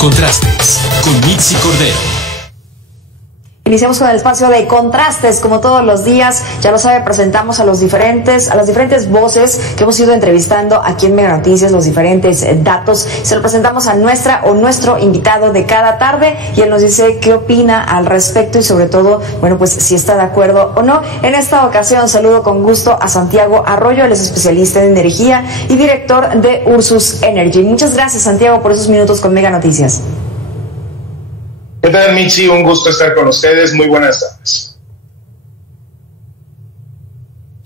Contrastes con Mitzi Cordero. Iniciamos con el espacio de contrastes, como todos los días. Ya lo sabe, presentamos a las diferentes voces que hemos ido entrevistando aquí en Mega Noticias, los diferentes datos. Se lo presentamos a nuestra o nuestro invitado de cada tarde y él nos dice qué opina al respecto y sobre todo, bueno, pues si está de acuerdo o no. En esta ocasión saludo con gusto a Santiago Arroyo, él es especialista en energía y director de Ursus Energy. Muchas gracias, Santiago, por esos minutos con Mega Noticias. ¿Qué tal, Mitzi? Un gusto estar con ustedes. Muy buenas tardes.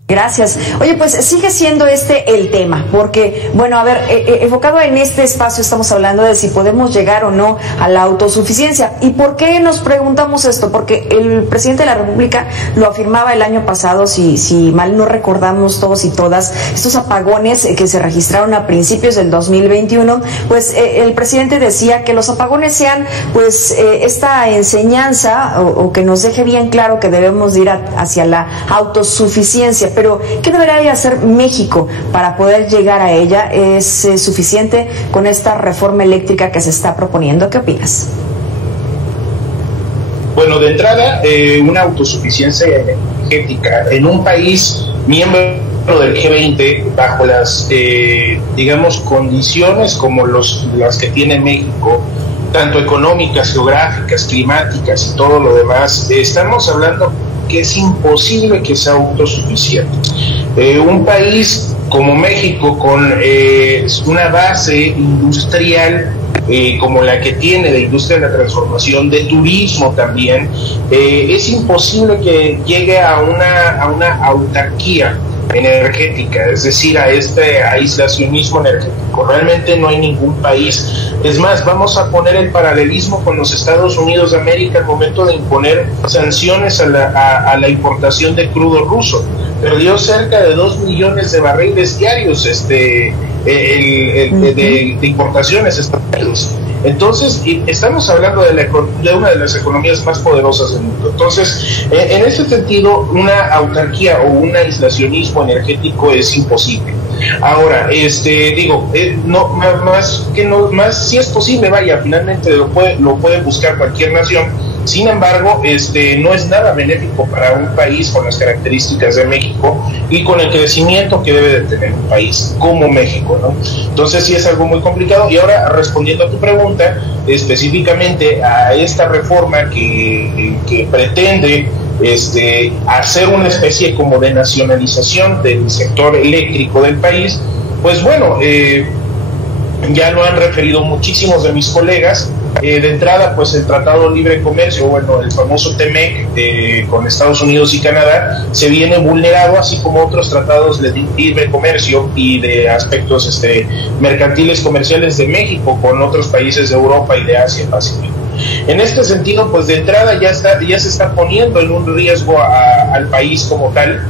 Gracias. Oye, pues sigue siendo el tema, porque, bueno, a ver, enfocado en este espacio estamos hablando de si podemos llegar o no a la autosuficiencia. ¿Y por qué nos preguntamos esto? Porque el presidente de la República lo afirmaba el año pasado, si mal no recordamos todos y todas, estos apagones que se registraron a principios del 2021, pues el presidente decía que los apagones sean, pues, esta enseñanza o que nos deje bien claro que debemos ir hacia la autosuficiencia. Pero, ¿qué debería hacer México para poder llegar a ella? ¿Es suficiente con esta reforma eléctrica que se está proponiendo? ¿Qué opinas? Bueno, de entrada, una autosuficiencia energética en un país miembro del G20 bajo las, digamos, condiciones como las que tiene México, tanto económicas, geográficas, climáticas y todo lo demás, estamos hablando que es imposible que sea autosuficiente. Un país como México, con una base industrial como la que tiene, de industria de la transformación, de turismo también, es imposible que llegue a una autarquía energética, es decir, a este aislacionismo energético. Realmente no hay ningún país. Es más, vamos a poner el paralelismo con los Estados Unidos de América al momento de imponer sanciones a la importación de crudo ruso. Perdió cerca de 2 millones de barriles diarios de importaciones a Estados Unidos. Entonces, estamos hablando de una de las economías más poderosas del mundo. Entonces, en ese sentido, una autarquía o un aislacionismo energético es imposible. Ahora, más si es posible, vaya, finalmente lo puede buscar cualquier nación. Sin embargo, no es nada benéfico para un país con las características de México y con el crecimiento que debe de tener un país como México, ¿no? Entonces sí es algo muy complicado. Y ahora, respondiendo a tu pregunta, específicamente a esta reforma que pretende hacer una especie como de nacionalización del sector eléctrico del país, pues bueno, ya lo han referido muchísimos de mis colegas. De entrada, pues el Tratado de Libre Comercio, bueno, el famoso TEMEC con Estados Unidos y Canadá, se viene vulnerado, así como otros tratados de libre comercio y de aspectos mercantiles comerciales de México con otros países de Europa y de Asia Pacífico. En este sentido, pues de entrada ya se está poniendo en un riesgo al país como tal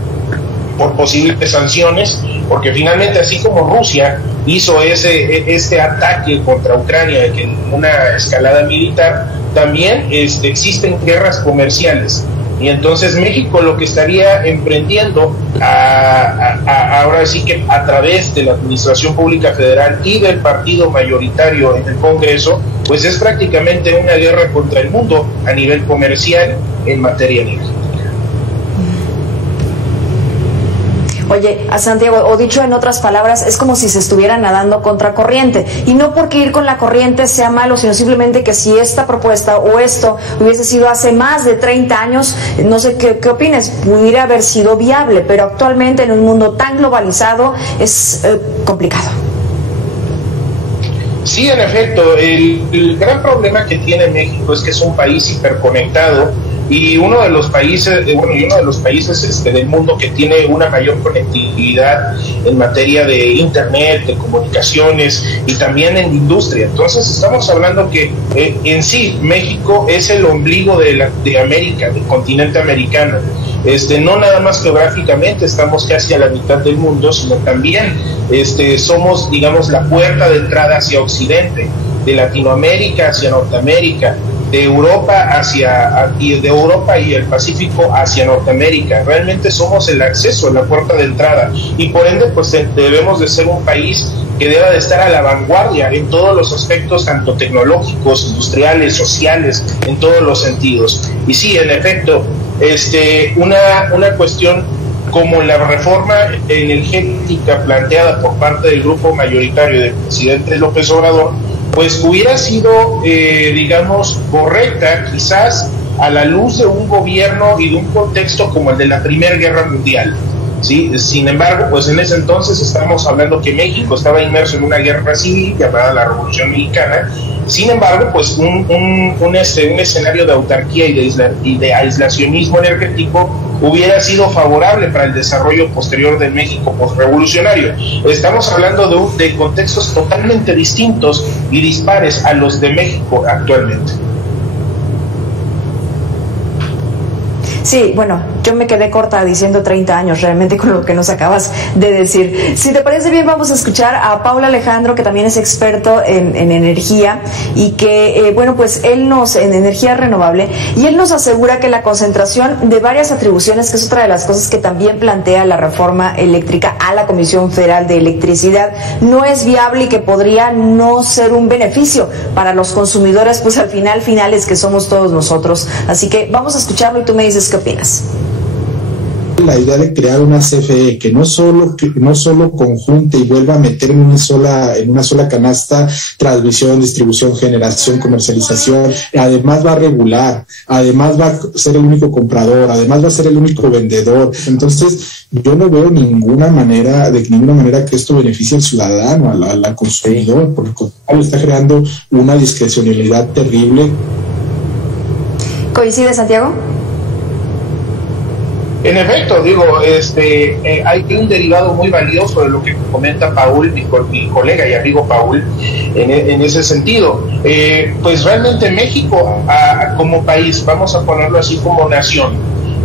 por posibles sanciones, porque finalmente, así como Rusia hizo este ataque contra Ucrania en una escalada militar, también existen guerras comerciales. Y entonces México lo que estaría emprendiendo ahora sí que a través de la Administración Pública Federal y del partido mayoritario en el Congreso, pues es prácticamente una guerra contra el mundo a nivel comercial en materia energética. Oye, a Santiago, o dicho en otras palabras, es como si se estuviera nadando contra corriente. Y no porque ir con la corriente sea malo, sino simplemente que si esta propuesta o esto hubiese sido hace más de 30 años, no sé qué opinas, pudiera haber sido viable, pero actualmente en un mundo tan globalizado es complicado. Sí, en efecto, el gran problema que tiene México es que es un país hiperconectado y uno de los países del mundo que tiene una mayor conectividad en materia de internet, de comunicaciones y también en industria. Entonces estamos hablando que en sí México es el ombligo de América, del continente americano. No nada más geográficamente estamos casi a la mitad del mundo, sino también somos, digamos, la puerta de entrada hacia Occidente, de Latinoamérica hacia Norteamérica. Europa de Europa y el Pacífico hacia Norteamérica. Realmente somos el acceso, la puerta de entrada, y por ende pues debemos de ser un país que deba de estar a la vanguardia en todos los aspectos, tanto tecnológicos, industriales, sociales, en todos los sentidos. Y sí, en efecto, una cuestión como la reforma energética planteada por parte del grupo mayoritario del presidente López Obrador, pues hubiera sido, digamos, correcta quizás a la luz de un gobierno y de un contexto como el de la Primera Guerra Mundial, ¿sí? Sin embargo, pues en ese entonces estamos hablando que México estaba inmerso en una guerra civil llamada la Revolución Mexicana. Sin embargo, pues un escenario de autarquía y de aislacionismo energético hubiera sido favorable para el desarrollo posterior de México postrevolucionario. Estamos hablando de contextos totalmente distintos y dispares a los de México actualmente. Sí, bueno, yo me quedé corta diciendo 30 años realmente con lo que nos acabas de decir. Si te parece bien, vamos a escuchar a Paul Alejandro, que también es experto en energía y que, bueno, pues él en energía renovable, y él nos asegura que la concentración de varias atribuciones, que es otra de las cosas que también plantea la reforma eléctrica a la Comisión Federal de Electricidad, no es viable y que podría no ser un beneficio para los consumidores, pues al finales que somos todos nosotros. Así que vamos a escucharlo y tú me dices qué opinas. La idea de crear una CFE que no solo conjunte y vuelva a meter en una sola canasta transmisión, distribución, generación, comercialización, además va a regular, además va a ser el único comprador, además va a ser el único vendedor. Entonces yo no veo de ninguna manera que esto beneficie al ciudadano, al consumidor, porque está creando una discrecionalidad terrible. ¿Coincide, Santiago? En efecto, digo, hay un derivado muy valioso de lo que comenta Paul, mi colega y amigo Paul, en ese sentido. Pues realmente México, como país, vamos a ponerlo así, como nación,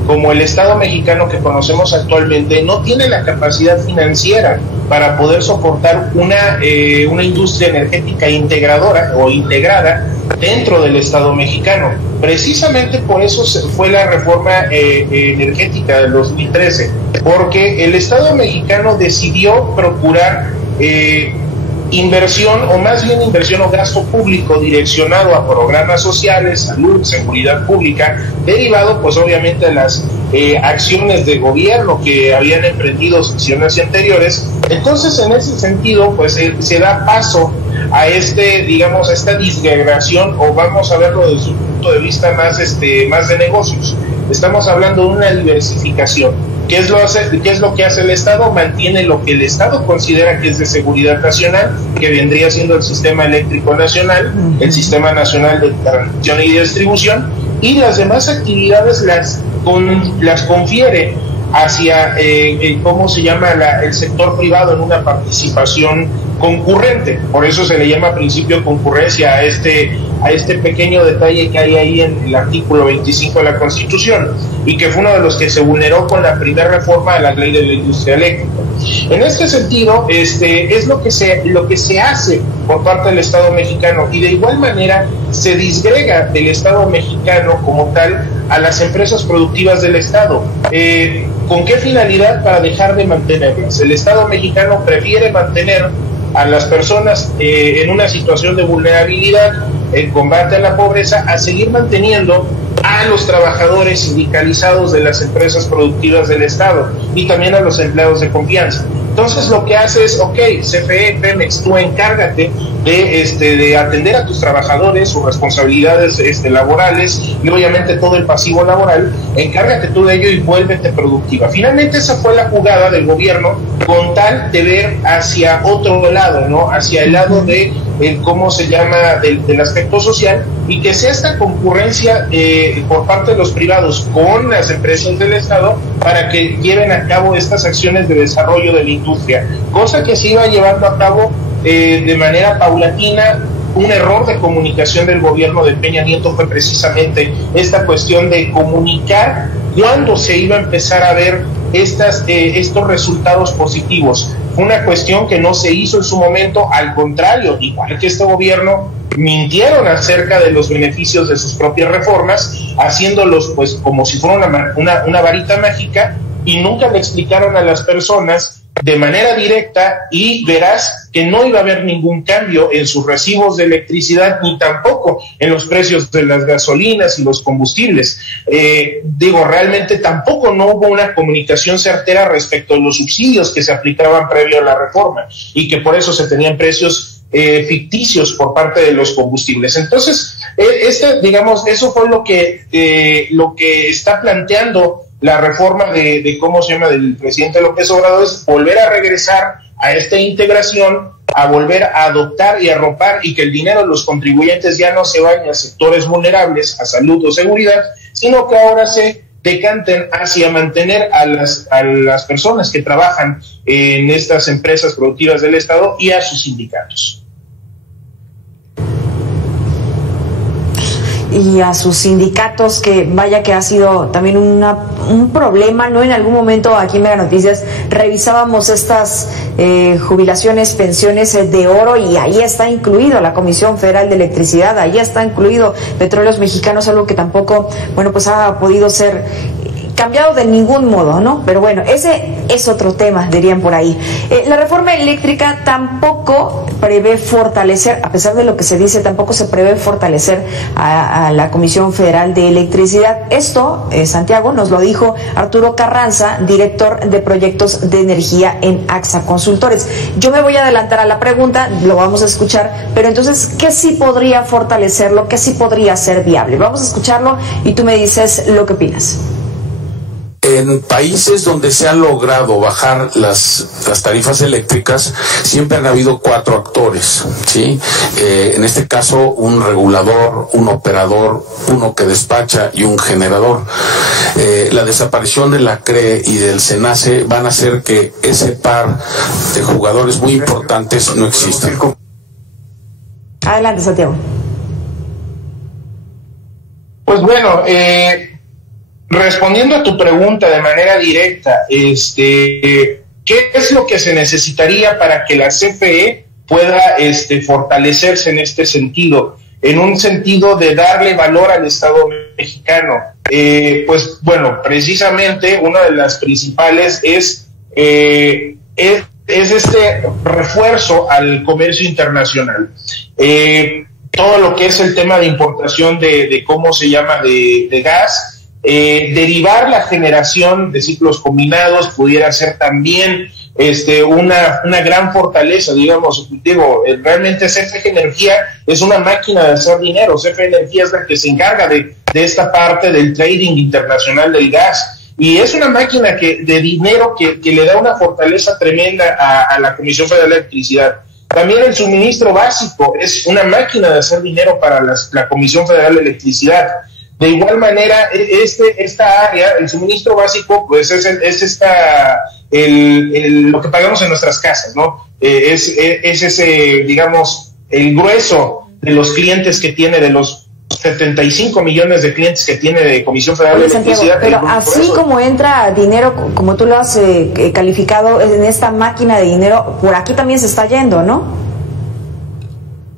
como el Estado mexicano que conocemos actualmente, no tiene la capacidad financiera para poder soportar una industria energética integradora o integrada dentro del Estado mexicano. Precisamente por eso fue la reforma energética del 2013, porque el Estado mexicano decidió procurar inversión, o más bien inversión o gasto público direccionado a programas sociales, salud, seguridad pública, derivado pues obviamente de las acciones de gobierno que habían emprendido sesiones anteriores. Entonces, en ese sentido, pues se da paso a digamos, a esta disgregación, o vamos a verlo desde un punto de vista más de negocios. Estamos hablando de una diversificación. ¿Qué es lo que hace el Estado? Mantiene lo que el Estado considera que es de seguridad nacional, que vendría siendo el Sistema Eléctrico Nacional, el Sistema Nacional de Transmisión y Distribución, y las demás actividades las confiere hacia, ¿cómo se llama?, el sector privado en una participación concurrente. Por eso se le llama principio de concurrencia a este pequeño detalle que hay ahí en el artículo 25 de la Constitución, y que fue uno de los que se vulneró con la primera reforma de la ley de la industria eléctrica. En este sentido, es lo que se hace por parte del Estado mexicano, y de igual manera se disgrega del Estado mexicano como tal a las empresas productivas del Estado. ¿Con qué finalidad? Para dejar de mantenerlas. El Estado mexicano prefiere mantener a las personas en una situación de vulnerabilidad, en combate a la pobreza, a seguir manteniendo a los trabajadores sindicalizados de las empresas productivas del Estado y también a los empleados de confianza. Entonces lo que hace es, CFE, Pemex, tú encárgate de atender a tus trabajadores, sus responsabilidades laborales y obviamente todo el pasivo laboral, encárgate tú de ello y vuélvete productiva. Finalmente esa fue la jugada del gobierno, con tal de ver hacia otro lado, ¿no? Hacia el lado del aspecto social, y que sea esta concurrencia por parte de los privados con las empresas del Estado para que lleven a cabo estas acciones de desarrollo de la industria, cosa que se iba llevando a cabo de manera paulatina. Un error de comunicación del gobierno de Peña Nieto fue precisamente esta cuestión de comunicar cuándo se iba a empezar a ver estos resultados positivos. Fue una cuestión que no se hizo en su momento, al contrario, igual que este gobierno, mintieron acerca de los beneficios de sus propias reformas, haciéndolos pues como si fuera una varita mágica, y nunca le explicaron a las personas de manera directa y veraz que no iba a haber ningún cambio en sus recibos de electricidad ni tampoco en los precios de las gasolinas y los combustibles. Realmente tampoco no hubo una comunicación certera respecto a los subsidios que se aplicaban previo a la reforma y que por eso se tenían precios ficticios por parte de los combustibles. Entonces, eso fue lo que está planteando la reforma de ¿cómo se llama?, del presidente López Obrador, es volver a regresar a esta integración, a volver a adoptar y arropar, y que el dinero de los contribuyentes ya no se vaya a sectores vulnerables, a salud o seguridad, sino que ahora se decanten hacia mantener a las personas que trabajan en estas empresas productivas del Estado y a sus sindicatos. Y a sus sindicatos, que vaya que ha sido también un problema, ¿no? En algún momento aquí en Mega Noticias revisábamos estas jubilaciones, pensiones de oro, y ahí está incluido la Comisión Federal de Electricidad, ahí está incluido Petróleos Mexicanos, algo que tampoco, pues ha podido ser cambiado de ningún modo, ¿no? Pero bueno, ese es otro tema, dirían por ahí. La reforma eléctrica tampoco prevé fortalecer, a pesar de lo que se dice, tampoco se prevé fortalecer a la Comisión Federal de Electricidad. Esto, Santiago, nos lo dijo Arturo Carranza, director de proyectos de energía en AXA Consultores. Yo me voy a adelantar a la pregunta, lo vamos a escuchar, pero entonces, ¿qué sí podría fortalecerlo? ¿Qué sí podría ser viable? Vamos a escucharlo y tú me dices lo que opinas. En países donde se han logrado bajar las tarifas eléctricas, siempre han habido 4 actores, ¿sí? En este caso, un regulador, un operador, uno que despacha y un generador. La desaparición de la CRE y del SENACE van a hacer que ese par de jugadores muy importantes no existan. Adelante, Santiago. Pues bueno, respondiendo a tu pregunta de manera directa, ¿qué es lo que se necesitaría para que la CFE pueda fortalecerse en este sentido? En un sentido de darle valor al Estado mexicano. Pues bueno, precisamente una de las principales es este refuerzo al comercio internacional. Todo lo que es el tema de importación de ¿cómo se llama?, de gas. Derivar la generación de ciclos combinados pudiera ser también una gran fortaleza, realmente CFE Energía es una máquina de hacer dinero. CFE Energía es la que se encarga de esta parte del trading internacional del gas, y es una máquina de dinero que le da una fortaleza tremenda a la Comisión Federal de Electricidad. También el suministro básico es una máquina de hacer dinero para la Comisión Federal de Electricidad. De igual manera, esta área, el suministro básico, pues es lo que pagamos en nuestras casas, ¿no? Es ese, el grueso de los clientes que tiene, de los 75 millones de clientes que tiene de Comisión Federal de Electricidad. Pero así como entra dinero, como tú lo has calificado, en esta máquina de dinero, por aquí también se está yendo, ¿no?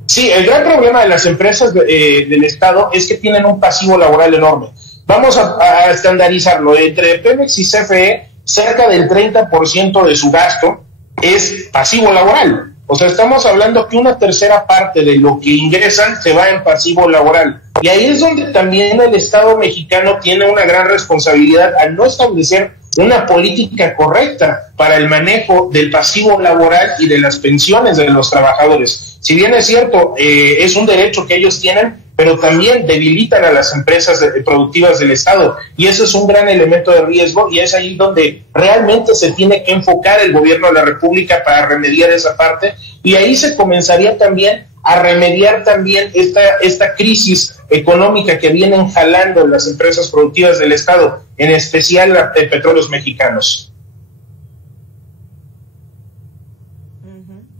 Sí, el gran problema de las empresas del Estado es que tienen un pasivo laboral enorme. Vamos a estandarizarlo. Entre Pemex y CFE, cerca del 30% de su gasto es pasivo laboral. O sea, estamos hablando que una tercera parte de lo que ingresan se va en pasivo laboral. Y ahí es donde también el Estado mexicano tiene una gran responsabilidad al no establecer una política correcta para el manejo del pasivo laboral y de las pensiones de los trabajadores. Si bien es cierto, es un derecho que ellos tienen, pero también debilitan a las empresas productivas del Estado, y eso es un gran elemento de riesgo, y es ahí donde realmente se tiene que enfocar el gobierno de la República para remediar esa parte, y ahí se comenzaría también a remediar también esta crisis económica que vienen jalando las empresas productivas del Estado, en especial la de Petróleos Mexicanos.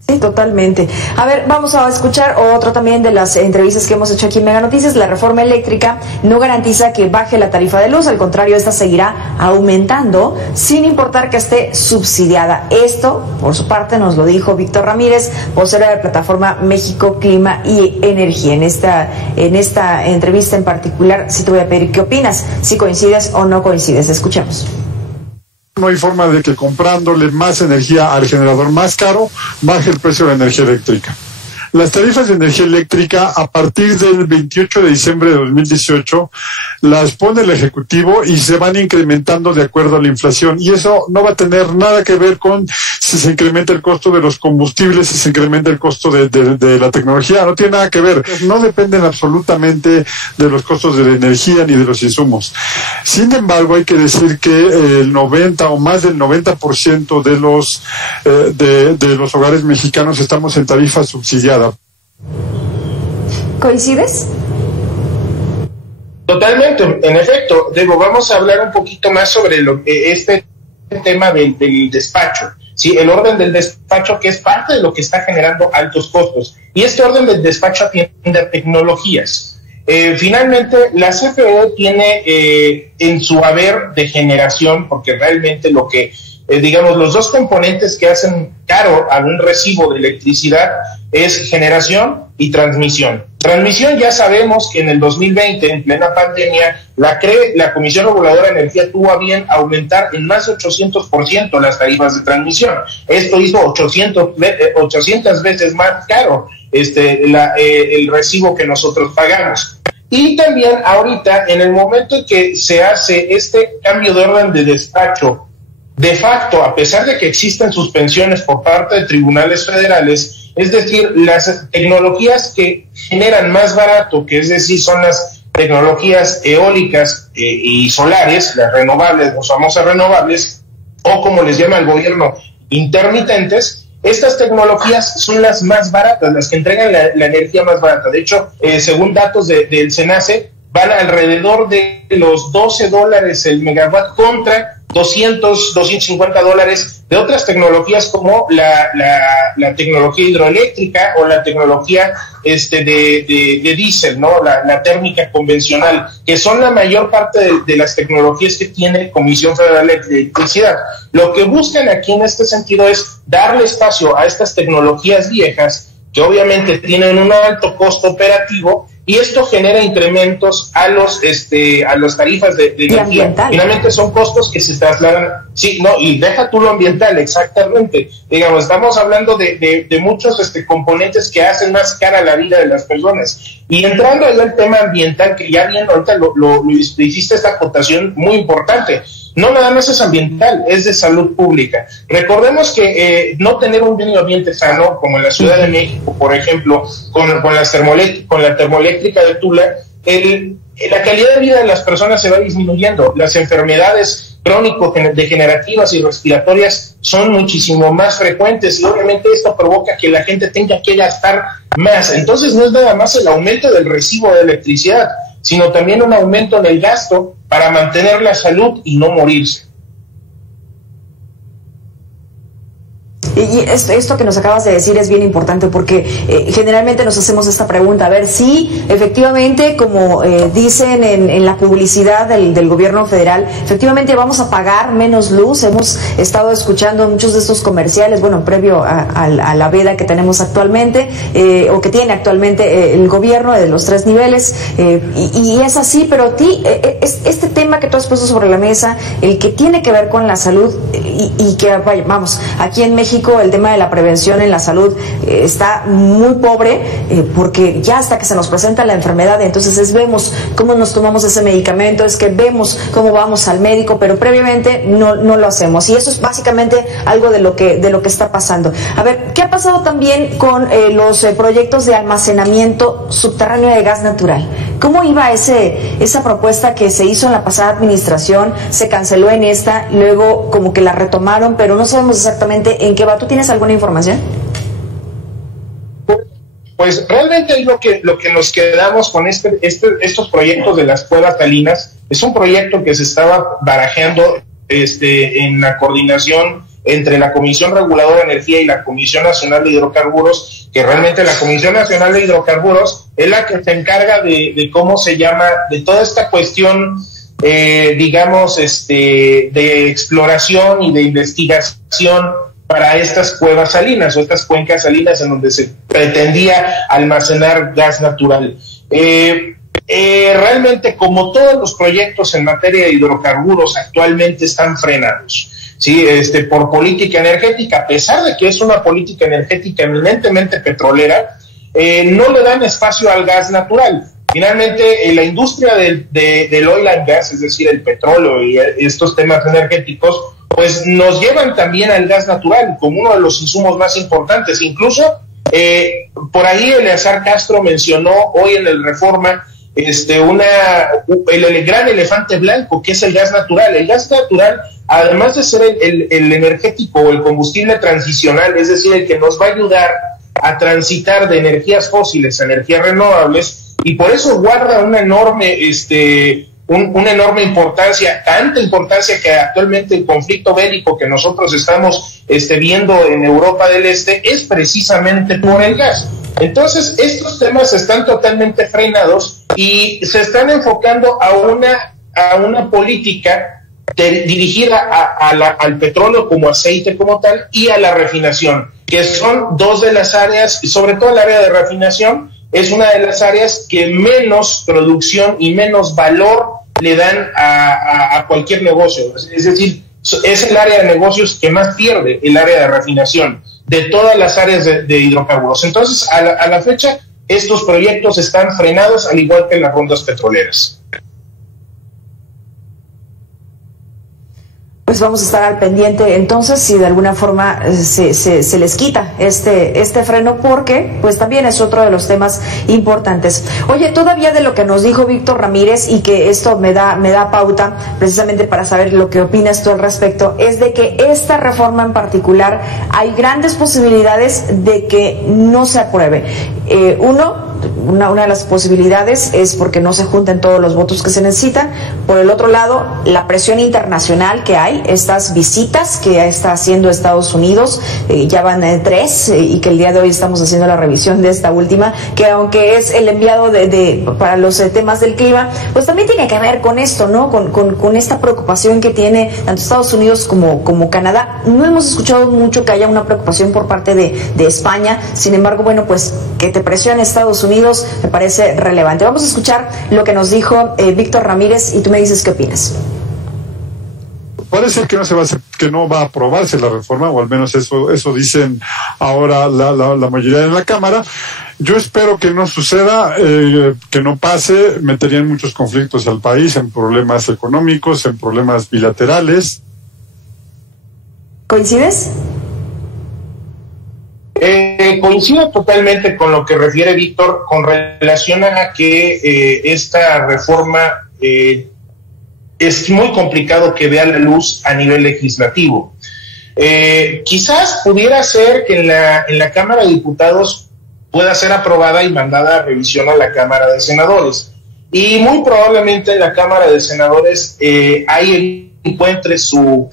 Sí, totalmente. A ver, vamos a escuchar otro también de las entrevistas que hemos hecho aquí en Mega Noticias. La reforma eléctrica no garantiza que baje la tarifa de luz, al contrario, esta seguirá aumentando sin importar que esté subsidiada. Esto, por su parte, nos lo dijo Víctor Ramírez, vocero de la plataforma México Clima y Energía. En esta entrevista en particular, sí te voy a pedir qué opinas, si coincides o no coincides. Escuchemos. No hay forma de que comprándole más energía al generador más caro baje el precio de la energía eléctrica. Las tarifas de energía eléctrica a partir del 28 de diciembre de 2018 las pone el Ejecutivo y se van incrementando de acuerdo a la inflación. Y eso no va a tener nada que ver con si se incrementa el costo de los combustibles, si se incrementa el costo de la tecnología. No tiene nada que ver. No dependen absolutamente de los costos de la energía ni de los insumos. Sin embargo, hay que decir que el 90 o más del 90% de los hogares mexicanos estamos en tarifa subsidiada. ¿Coincides? Totalmente, en efecto. Vamos a hablar un poquito más sobre este tema del despacho. Sí, el orden del despacho, que es parte de lo que está generando altos costos. Y este orden del despacho atiende a tecnologías. Finalmente, la CFE tiene en su haber de generación, porque realmente lo que, los dos componentes que hacen caro a un recibo de electricidad es generación y transmisión. Transmisión, ya sabemos que en el 2020, en plena pandemia, la Comisión Reguladora de Energía tuvo a bien aumentar en más de 800% las tarifas de transmisión. Esto hizo 800 veces más caro el recibo que nosotros pagamos. Y también ahorita, en el momento en que se hace este cambio de orden de despacho, de facto, a pesar de que existen suspensiones por parte de tribunales federales, es decir, las tecnologías que generan más barato, que es decir, son las tecnologías eólicas y solares, las renovables, las famosas renovables, o como les llama el gobierno, intermitentes, estas tecnologías son las más baratas, las que entregan la energía más barata. De hecho, según datos del SENACE, van alrededor de los $12 el megawatt contra $250 de otras tecnologías como la tecnología hidroeléctrica o la tecnología de diésel, ¿no? La térmica convencional, que son la mayor parte de las tecnologías que tiene Comisión Federal de Electricidad. Lo que buscan aquí en este sentido es darle espacio a estas tecnologías viejas que obviamente tienen un alto costo operativo, y esto genera incrementos a las tarifas de energía. Finalmente son costos que se trasladan, sí, no, y deja tú lo ambiental, exactamente. Estamos hablando de muchos componentes que hacen más cara la vida de las personas. Y entrando ahí al tema ambiental, que ya bien ahorita lo hiciste esta acotación muy importante. No nada más es ambiental, es de salud pública. Recordemos que no tener un medio ambiente sano, como en la Ciudad de México, por ejemplo, con la termoeléctrica de Tula, la calidad de vida de las personas se va disminuyendo. Las enfermedades crónico-degenerativas y respiratorias son muchísimo más frecuentes, y obviamente esto provoca que la gente tenga que gastar más. Entonces no es nada más el aumento del recibo de electricidad, sino también un aumento en el gasto para mantener la salud y no morirse. Y esto que nos acabas de decir es bien importante, porque generalmente nos hacemos esta pregunta, a ver si efectivamente, como dicen en la publicidad del gobierno federal, efectivamente vamos a pagar menos luz. Hemos estado escuchando muchos de estos comerciales, bueno, previo a la veda que tenemos actualmente, o que tiene actualmente el gobierno de los 3 niveles, y es así, pero este tema que tú has puesto sobre la mesa, el que tiene que ver con la salud, y que, vamos, aquí en México el tema de la prevención en la salud está muy pobre, porque ya hasta que se nos presenta la enfermedad, entonces vemos cómo nos tomamos ese medicamento, es que vemos cómo vamos al médico, pero previamente no lo hacemos, y eso es básicamente algo de lo que está pasando. A ver, ¿qué ha pasado también con los proyectos de almacenamiento subterráneo de gas natural? ¿Cómo iba esa propuesta que se hizo en la pasada administración? Se canceló en esta, luego como que la retomaron, pero no sabemos exactamente en qué va. ¿Tú tienes alguna información? Pues realmente es lo que nos quedamos con estos proyectos de las cuevas salinas. Es un proyecto que se estaba barajeando en la coordinación entre la Comisión Reguladora de Energía y la Comisión Nacional de Hidrocarburos, que realmente la Comisión Nacional de Hidrocarburos es la que se encarga de cómo se llama, de toda esta cuestión, digamos, de exploración y de investigación para estas cuevas salinas o estas cuencas salinas en donde se pretendía almacenar gas natural. Realmente, como todos los proyectos en materia de hidrocarburos actualmente están frenados, ¿sí? Por política energética, a pesar de que es una política energética eminentemente petrolera, no le dan espacio al gas natural. Finalmente, la industria del oil and gas, es decir, el petróleo y estos temas energéticos, pues nos llevan también al gas natural como uno de los insumos más importantes. Incluso, por ahí Eleazar Castro mencionó hoy en el Reforma el gran elefante blanco, que es el gas natural. El gas natural, además de ser el energético o el combustible transicional, es decir, el que nos va a ayudar a transitar de energías fósiles a energías renovables, y por eso guarda una enorme importancia, tanta importancia que actualmente el conflicto bélico que nosotros estamos viendo en Europa del Este es precisamente por el gas. Entonces, estos temas están totalmente frenados y se están enfocando a una política dirigida al petróleo como aceite como tal y a la refinación, que son dos de las áreas, sobre todo el área de refinación, es una de las áreas que menos producción y menos valor le dan a cualquier negocio. Es decir, es el área de negocios que más pierde, el área de refinación, de todas las áreas de hidrocarburos. Entonces, a la fecha, estos proyectos están frenados, al igual que las rondas petroleras. Pues vamos a estar al pendiente entonces si de alguna forma se les quita este freno, porque pues también es otro de los temas importantes. Oye, todavía de lo que nos dijo Víctor Ramírez, y que esto me da pauta precisamente para saber lo que opinas tú al respecto, es de que esta reforma en particular hay grandes posibilidades de que no se apruebe. Una de las posibilidades es porque no se junten todos los votos que se necesitan. Por el otro lado, la presión internacional que hay, estas visitas que está haciendo Estados Unidos, ya van 3, y que el día de hoy estamos haciendo la revisión de esta última, que aunque es el enviado para los temas del clima, pues también tiene que ver con esto, ¿no? Con esta preocupación que tiene tanto Estados Unidos como Canadá. No hemos escuchado mucho que haya una preocupación por parte de España. Sin embargo, bueno, pues que te presione Estados Unidos me parece relevante. Vamos a escuchar lo que nos dijo Víctor Ramírez y tú me dices qué opinas. Parece que no va a aprobarse la reforma, o al menos eso dicen ahora la mayoría de la Cámara. Yo espero que no suceda, que no pase. Meterían muchos conflictos al país, en problemas económicos, en problemas bilaterales. ¿Coincides? Coincido totalmente con lo que refiere Víctor con relación a que esta reforma es muy complicado que vea la luz a nivel legislativo. Quizás pudiera ser que en la Cámara de Diputados pueda ser aprobada y mandada a revisión a la Cámara de Senadores. Y muy probablemente en la Cámara de Senadores ahí encuentre su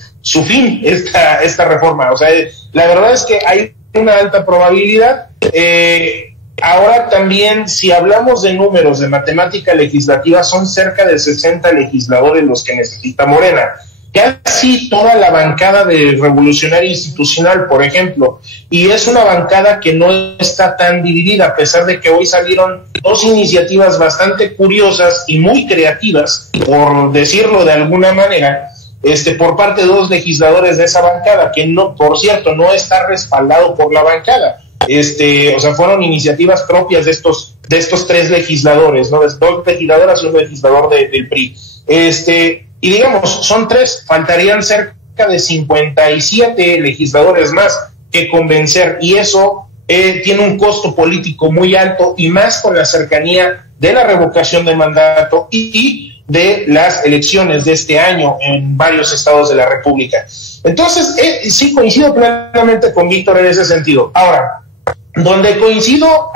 fin esta reforma. O sea, la verdad es que hay una alta probabilidad. Ahora también, si hablamos de números de matemática legislativa, son cerca de 60 legisladores los que necesita Morena. Casi toda la bancada de Revolucionaria Institucional, por ejemplo, y es una bancada que no está tan dividida, a pesar de que hoy salieron 2 iniciativas bastante curiosas y muy creativas, por decirlo de alguna manera, por parte de 2 legisladores de esa bancada, que no, por cierto, no está respaldado por la bancada. O sea, fueron iniciativas propias de estos 3 legisladores, ¿no? 2 legisladoras y un legislador del PRI. Y digamos, son 3, faltarían cerca de 57 legisladores más que convencer, y eso tiene un costo político muy alto, y más con la cercanía de la revocación de mandato y de las elecciones de este año en varios estados de la República. Entonces, sí coincido plenamente con Víctor en ese sentido. Ahora, donde coincido,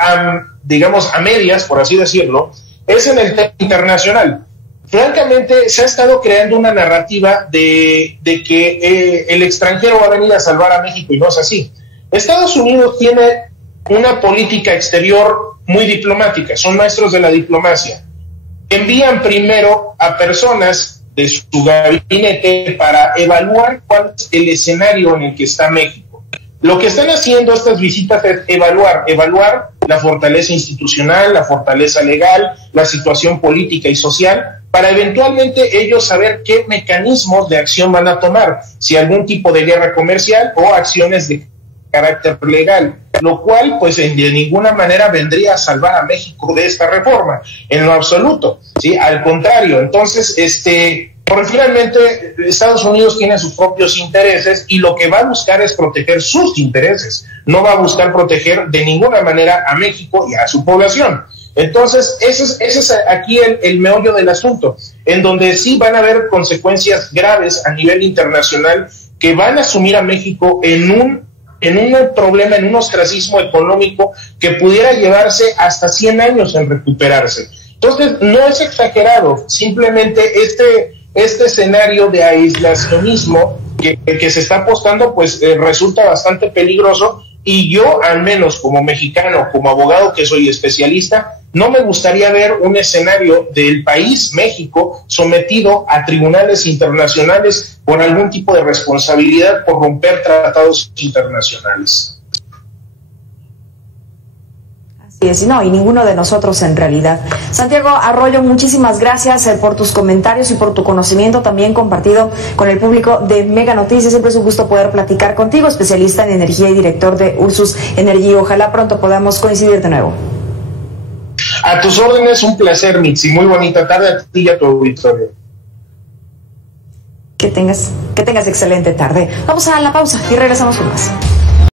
digamos, a medias, por así decirlo, es en el tema internacional. francamente se ha estado creando una narrativa de que el extranjero va a venir a salvar a México, y no es así. Estados Unidos tiene una política exterior muy diplomática, son maestros de la diplomacia. Envían primero a personas de su gabinete para evaluar cuál es el escenario en el que está México. Lo que están haciendo estas visitas es evaluar la fortaleza institucional, la fortaleza legal, la situación política y social, para eventualmente ellos saber qué mecanismos de acción van a tomar, si algún tipo de guerra comercial o acciones de carácter legal, lo cual pues de ninguna manera vendría a salvar a México de esta reforma, en lo absoluto, ¿sí? Al contrario. Entonces, porque finalmente Estados Unidos tiene sus propios intereses y lo que va a buscar es proteger sus intereses, no va a buscar proteger de ninguna manera a México y a su población. Entonces, ese es aquí el meollo del asunto, en donde sí van a haber consecuencias graves a nivel internacional que van a sumir a México en un problema, en un ostracismo económico que pudiera llevarse hasta 100 años en recuperarse. Entonces, no es exagerado, simplemente este escenario de aislacionismo que se está apostando, pues resulta bastante peligroso, y yo, al menos como mexicano, como abogado que soy especialista, no me gustaría ver un escenario del país, México, sometido a tribunales internacionales por algún tipo de responsabilidad por romper tratados internacionales. No, y ninguno de nosotros en realidad. Santiago Arroyo, muchísimas gracias por tus comentarios y por tu conocimiento también compartido con el público de Mega Noticias. Siempre es un gusto poder platicar contigo, especialista en energía y director de Ursus Energy. Ojalá pronto podamos coincidir de nuevo. A tus órdenes, un placer, Mitzi. Muy bonita tarde a ti y a tu auditorio. Que tengas excelente tarde. Vamos a la pausa y regresamos con más.